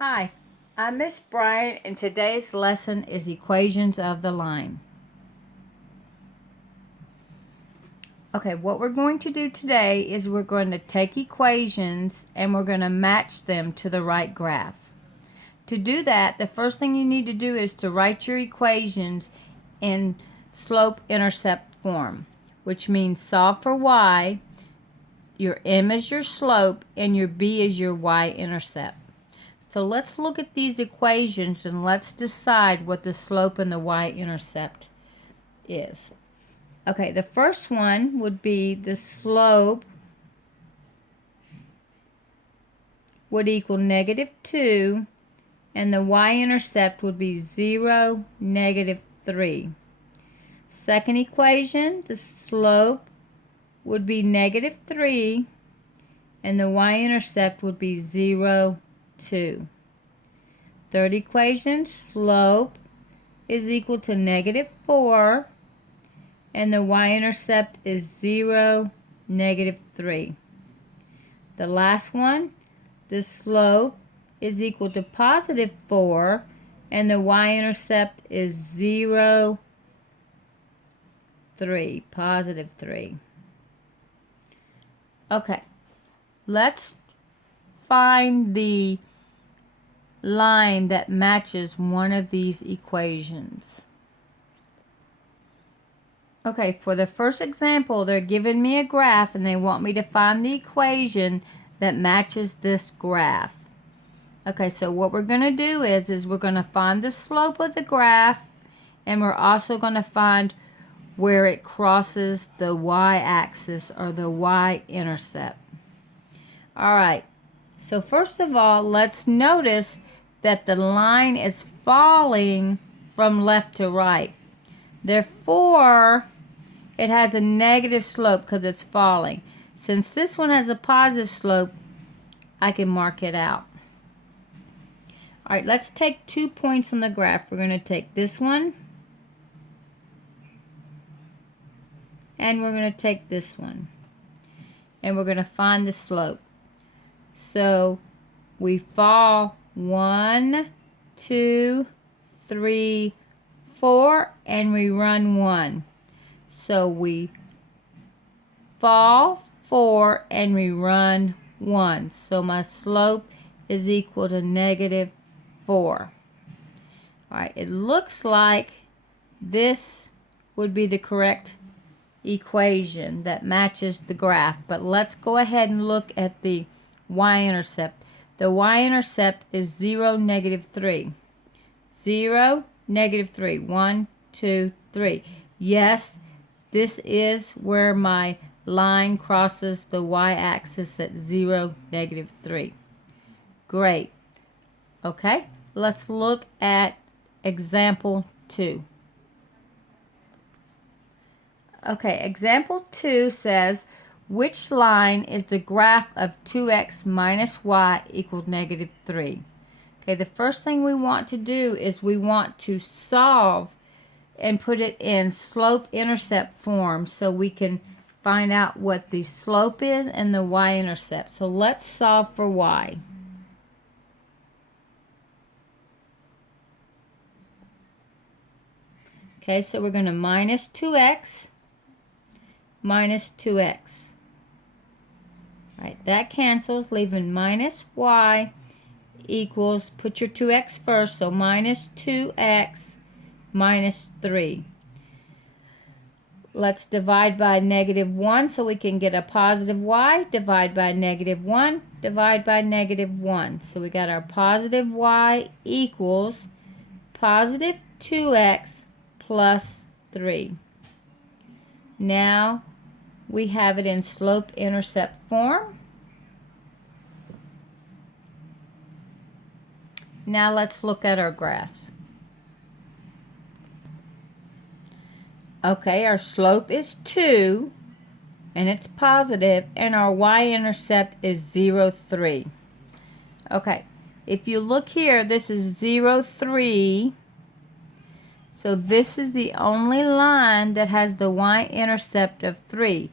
Hi, I'm Miss Bryant, and today's lesson is equations of the line. Okay, what we're going to do today is we're going to take equations and we're going to match them to the right graph. To do that, the first thing you need to do is to write your equations in slope-intercept form, which means solve for y, your m is your slope, and your b is your y-intercept. So let's look at these equations and let's decide what the slope and the y-intercept is. Okay, the first one would be the slope would equal -2 and the y-intercept would be 0, -3. Second equation, the slope would be -3 and the y-intercept would be 0, 2. Third equation, slope is equal to -4 and the y-intercept is 0, -3. The last one, the slope is equal to +4 and the y-intercept is 0, 3, +3. Okay, let's find the line that matches one of these equations. Okay, for the first example, they're giving me a graph and they want me to find the equation that matches this graph. Okay, so what we're going to do is we're going to find the slope of the graph, and we're also going to find where it crosses the y-axis or the y-intercept. All right, so first of all, let's notice that the line is falling from left to right. Therefore, it has a negative slope because it's falling. Since this one has a positive slope, I can mark it out. All right, let's take 2 points on the graph. We're going to take this one, and we're going to take this one, and we're going to find the slope. So we fall 1, 2, 3, 4, and we run 1. So we fall 4 and we run 1. So my slope is equal to -4. Alright, it looks like this would be the correct equation that matches the graph. But let's go ahead and look at the y-intercept. The y-intercept is 0, -3. 0, -3. 1, 2, 3. Yes, this is where my line crosses the y-axis at 0, -3. Great. Okay, let's look at example 2. Okay, example 2 says, which line is the graph of 2x minus y equals -3? Okay, the first thing we want to do is we want to solve and put it in slope-intercept form so we can find out what the slope is and the y-intercept. So let's solve for y. Okay, so we're going to minus 2x minus 2x. All right, that cancels, leaving minus y equals, put your 2x first, so minus 2x minus 3. Let's divide by -1 so we can get a positive y. Divide by -1, divide by -1. So we got our positive y equals positive 2x plus 3. Now we have it in slope-intercept form. Now let's look at our graphs. Okay, our slope is 2, and it's positive, and our y-intercept is 0, 3. Okay, if you look here, this is 0, 3. So this is the only line that has the y-intercept of 3.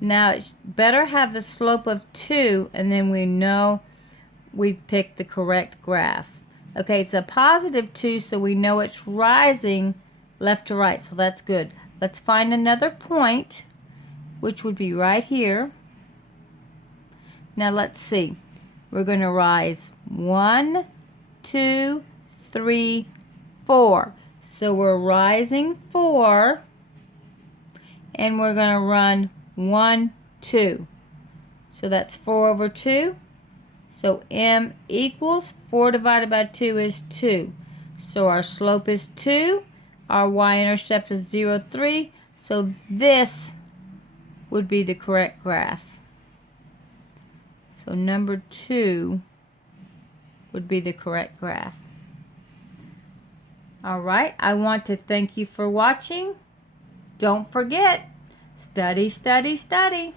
Now, it's better have the slope of 2, and then we know we've picked the correct graph. Okay, it's a positive 2, so we know it's rising left to right, so that's good. Let's find another point, which would be right here. Now let's see. We're going to rise 1, 2, 3, 4. So we're rising 4, and we're going to run 1, 2. So that's 4 over 2. So m equals 4 divided by 2 is 2. So our slope is 2. Our y-intercept is 0, 3. So this would be the correct graph. So number 2 would be the correct graph. Alright, I want to thank you for watching. Don't forget, study, study, study.